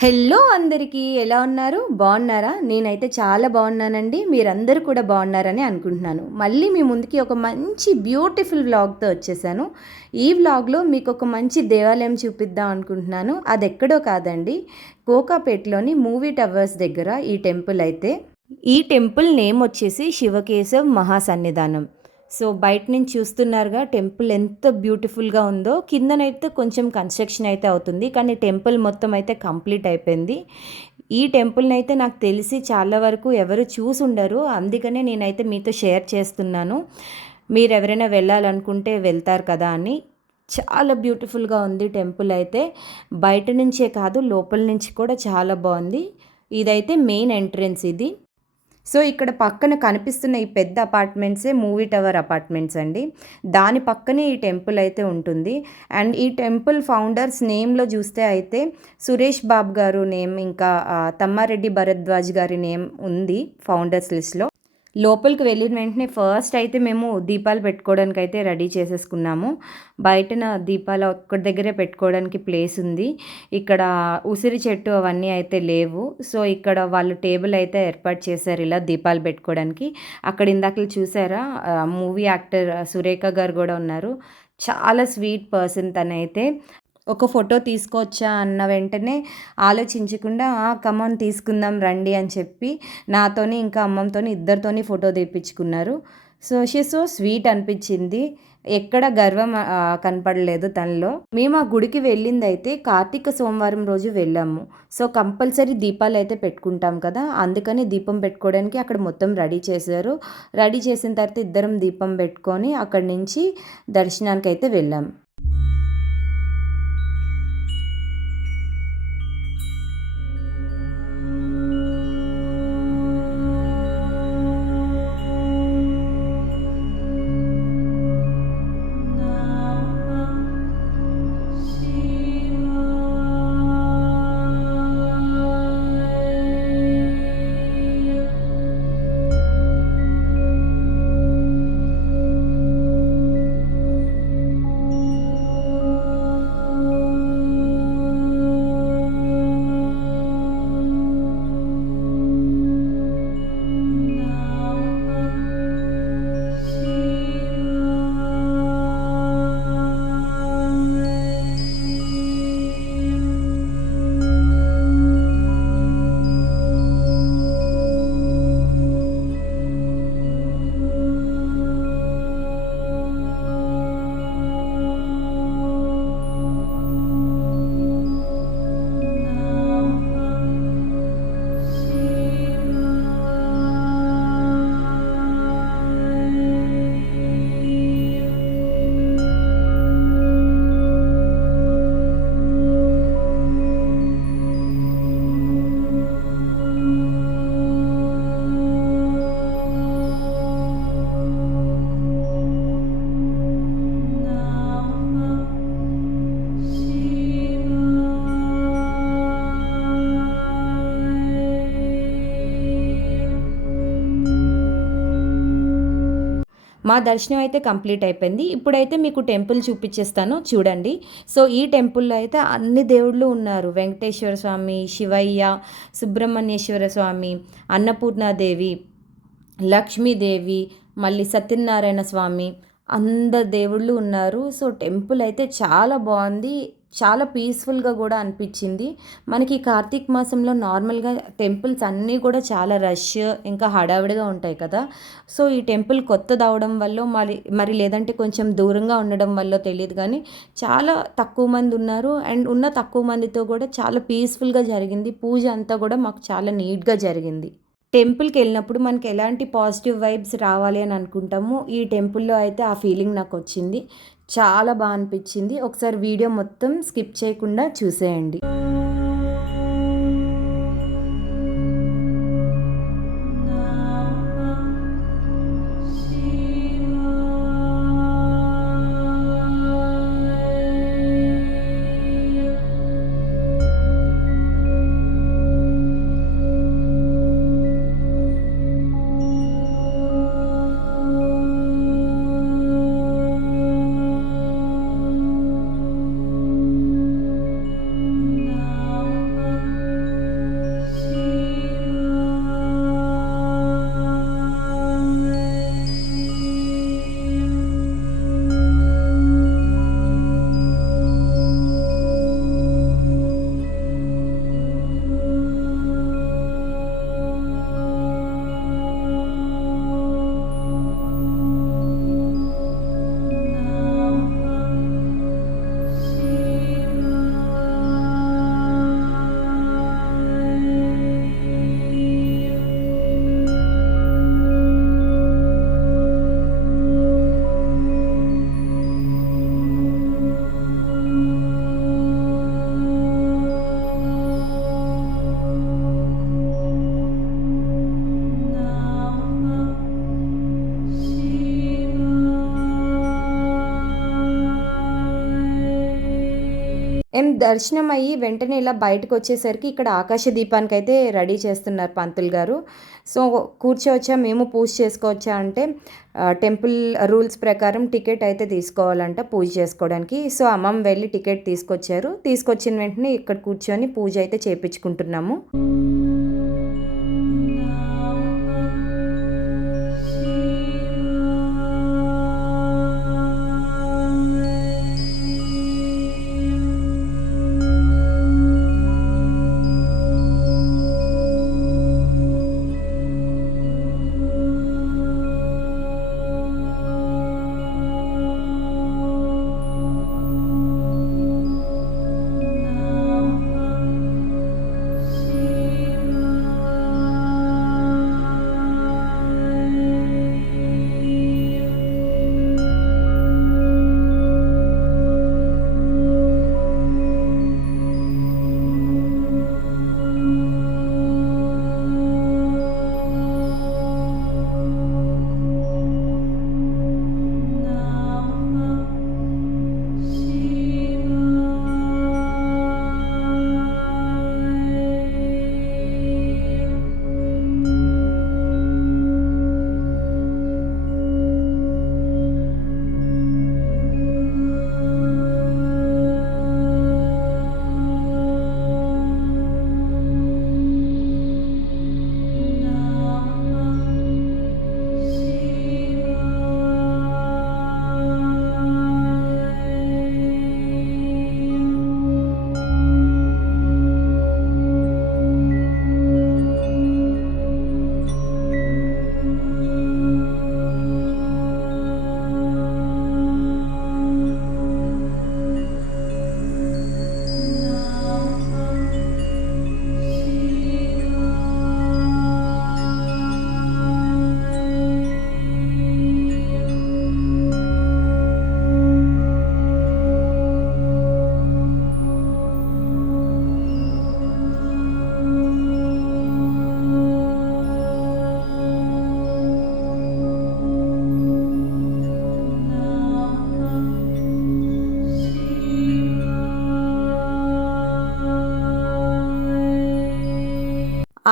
Hello అందరికీ ఎలా ఉన్నారు? బాగున్నారా? నేనైతే చాలా బాగున్నానండి. మీరందరూ కూడా బాగున్నారని అనుకుంటున్నాను. మళ్ళీ మీ ముందుకి ఒక మంచి బ్యూటిఫుల్ వ్లాగ్‌తో వచ్చేసాను. ఈ వ్లాగ్‌లో మీకు ఒక మంచి దేవాలయం చూపిద్దాం అనుకుంటున్నాను. అదెక్కడో కాదండి, కోకాపేట్‌లోని మూవీ టవర్స్ దగ్గర ఈ టెంపుల్ అయితే. ఈ టెంపుల్ నేమ్ వచ్చేసి శివకేశవ్ మహాసన్నిధానం. సో బయట నుంచి చూస్తున్నారుగా టెంపుల్ ఎంత బ్యూటిఫుల్గా ఉందో. కిందనైతే కొంచెం కన్స్ట్రక్షన్ అయితే అవుతుంది, కానీ టెంపుల్ మొత్తం అయితే కంప్లీట్ అయిపోయింది. ఈ టెంపుల్ని అయితే నాకు తెలిసి చాలా వరకు ఎవరు చూసుండరు, అందుకనే నేనైతే మీతో షేర్ చేస్తున్నాను. మీరు ఎవరైనా వెళ్ళాలనుకుంటే వెళ్తారు కదా అని. చాలా బ్యూటిఫుల్గా ఉంది టెంపుల్ అయితే. బయట నుంచే కాదు, లోపల నుంచి కూడా చాలా బాగుంది. ఇదైతే మెయిన్ ఎంట్రన్స్ ఇది. సో ఇక్కడ పక్కన కనిపిస్తున్న ఈ పెద్ద అపార్ట్మెంట్సే మూవీ టవర్ అపార్ట్మెంట్స్ అండి. దాని పక్కనే ఈ టెంపుల్ అయితే ఉంటుంది. అండ్ ఈ టెంపుల్ ఫౌండర్స్ నేమ్లో చూస్తే అయితే సురేష్ బాబు గారు నేమ్, ఇంకా తమ్మారెడ్డి భరద్వాజ్ గారి నేమ్ ఉంది ఫౌండర్స్ లిస్ట్లో. లోపలికి వెళ్ళిన వెంటనే ఫస్ట్ అయితే మేము దీపాలు పెట్టుకోవడానికి అయితే రెడీ చేసేసుకున్నాము. బయటన దీపాలు ఒక్కడి దగ్గరే పెట్టుకోవడానికి ప్లేస్ ఉంది. ఇక్కడ ఉసిరి చెట్టు అవన్నీ అయితే లేవు. సో ఇక్కడ వాళ్ళు టేబుల్ అయితే ఏర్పాటు చేశారు ఇలా దీపాలు పెట్టుకోవడానికి. అక్కడ ఇందాకలు చూసారా, మూవీ యాక్టర్ సురేఖ గారు కూడా ఉన్నారు. చాలా స్వీట్ పర్సన్ తనైతే. ఒక ఫోటో తీసుకోవచ్చా అన్న వెంటనే ఆలోచించకుండా కమాన్ తీసుకుందాం రండి అని చెప్పి నాతోని ఇంకా అమ్మమ్మతోని ఇద్దరితోని ఫోటో తీపించుకున్నారు. సో స్వీట్ అనిపించింది. ఎక్కడ గర్వం కనపడలేదు తనలో. మేము ఆ గుడికి వెళ్ళింది అయితే కార్తీక సోమవారం రోజు వెళ్ళాము. సో కంపల్సరీ దీపాలు అయితే పెట్టుకుంటాం కదా, అందుకని దీపం పెట్టుకోవడానికి అక్కడ మొత్తం రెడీ చేశారు. రెడీ చేసిన తర్వాత ఇద్దరం దీపం పెట్టుకొని అక్కడి నుంచి దర్శనానికి అయితే వెళ్ళాం. మా దర్శనం అయితే కంప్లీట్ అయిపోయింది. ఇప్పుడైతే మీకు టెంపుల్ చూపించేస్తాను చూడండి. సో ఈ టెంపుల్లో అయితే అన్ని దేవుళ్ళు ఉన్నారు. వెంకటేశ్వర స్వామి, శివయ్య, సుబ్రహ్మణ్యేశ్వర స్వామి, అన్నపూర్ణాదేవి, లక్ష్మీదేవి, మళ్ళీ సత్యనారాయణ స్వామి, అందరు దేవుళ్ళు ఉన్నారు. సో టెంపుల్ అయితే చాలా బాగుంది. చాలా పీస్ఫుల్గా కూడా అనిపించింది. మనకి కార్తీక మాసంలో నార్మల్గా టెంపుల్స్ అన్నీ కూడా చాలా రష్, ఇంకా హడావిడిగా ఉంటాయి కదా. సో ఈ టెంపుల్ కొత్తది అవడం వల్ల మరి లేదంటే కొంచెం దూరంగా ఉండడం వల్ల తెలియదు, కానీ చాలా తక్కువ మంది ఉన్నారు. అండ్ ఉన్న తక్కువ మందితో కూడా చాలా పీస్ఫుల్గా జరిగింది. పూజ అంతా కూడా మాకు చాలా నీట్గా జరిగింది. టెంపుల్కి వెళ్ళినప్పుడు మనకి ఎలాంటి పాజిటివ్ వైబ్స్ రావాలి అని అనుకుంటాము, ఈ టెంపుల్లో అయితే ఆ ఫీలింగ్ నాకు వచ్చింది. చాలా బాగా అనిపించింది. ఒకసారి వీడియో మొత్తం స్కిప్ చేయకుండా చూసేయండి. దర్శనం అయ్యి వెంటనే ఇలా బయటకొచ్చేసరికి ఇక్కడ ఆకాశ దీపానికైతే రెడీ చేస్తున్నారు పంతులు గారు. సో, కూర్చోవచ్చా, మేము పూజ చేసుకోవచ్చా అంటే టెంపుల్ రూల్స్ ప్రకారం టికెట్ అయితే తీసుకోవాలంట పూజ చేసుకోవడానికి. సో, అమ్మమ్మ వెళ్ళి టికెట్ తీసుకొచ్చారు. తీసుకొచ్చిన వెంటనే ఇక్కడ కూర్చొని పూజ అయితే చేపించుకుంటున్నాము.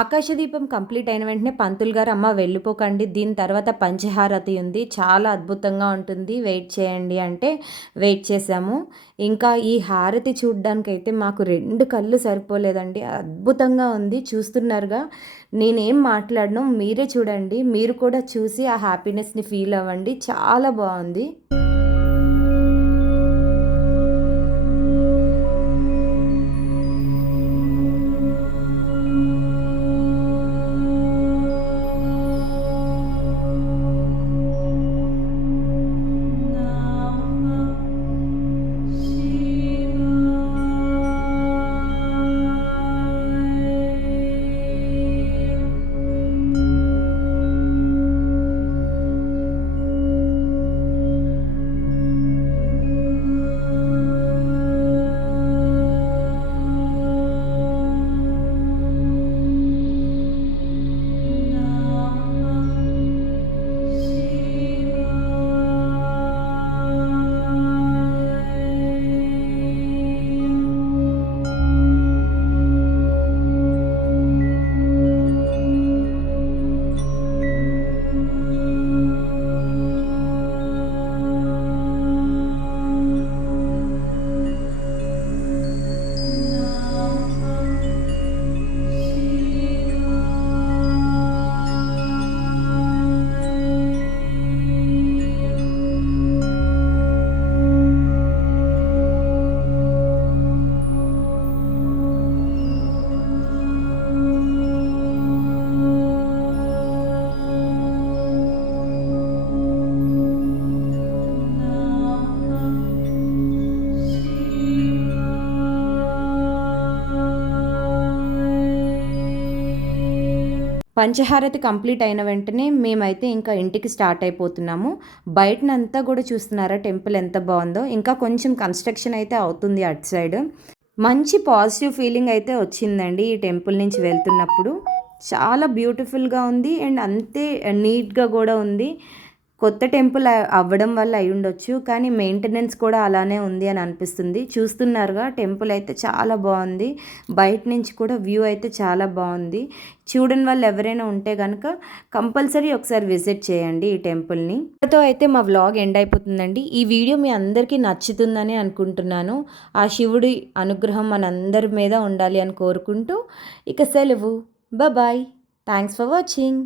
ఆకాశదీపం కంప్లీట్ అయిన వెంటనే పంతులు గారు, అమ్మ వెళ్ళిపోకండి, దీని తర్వాత పంచహారతి ఉంది, చాలా అద్భుతంగా ఉంటుంది, వెయిట్ చేయండి అంటే వెయిట్ చేసాము. ఇంకా ఈ హారతి చూడ్డానికైతే మాకు 2 కళ్ళు సరిపోలేదండి, అద్భుతంగా ఉంది. చూస్తున్నారుగా, నేనేం మాట్లాడను, మీరే చూడండి, మీరు కూడా చూసి ఆ హ్యాపీనెస్ని ఫీల్ అవ్వండి, చాలా బాగుంది. పంచహారతి కంప్లీట్ అయిన వెంటనే మేమైతే ఇంకా ఇంటికి స్టార్ట్ అయిపోతున్నాము. బయటనంతా కూడా చూస్తున్నారా టెంపుల్ ఎంత బాగుందో. ఇంకా కొంచెం కన్స్ట్రక్షన్ అయితే అవుతుంది అటు సైడ్. మంచి పాజిటివ్ ఫీలింగ్ అయితే వచ్చిందండి ఈ టెంపుల్ నుంచి వెళ్తున్నప్పుడు. చాలా బ్యూటిఫుల్గా ఉంది అండ్ అంతే నీట్గా కూడా ఉంది. కొత్త టెంపుల్ అవ్వడం వల్ల అయ్యుండొచ్చు. కానీ మెయింటెనెన్స్ కూడా అలానే ఉంది అని అనిపిస్తుంది. చూస్తున్నారుగా టెంపుల్ అయితే చాలా బాగుంది. బయట నుంచి కూడా వ్యూ అయితే చాలా బాగుంది. చూడని వాళ్ళు ఎవరైనా ఉంటే కనుక కంపల్సరీ ఒకసారి విజిట్ చేయండి ఈ టెంపుల్ని. ఇక్కడితో అయితే మా వ్లాగ్ ఎండ్ అయిపోతుందండి. ఈ వీడియో మీ అందరికీ నచ్చుతుందని అనుకుంటున్నాను. ఆ శివుడి అనుగ్రహం మనందరి మీద ఉండాలి అని కోరుకుంటూ ఇక సెలవు. బాయ్. Thanks for watching.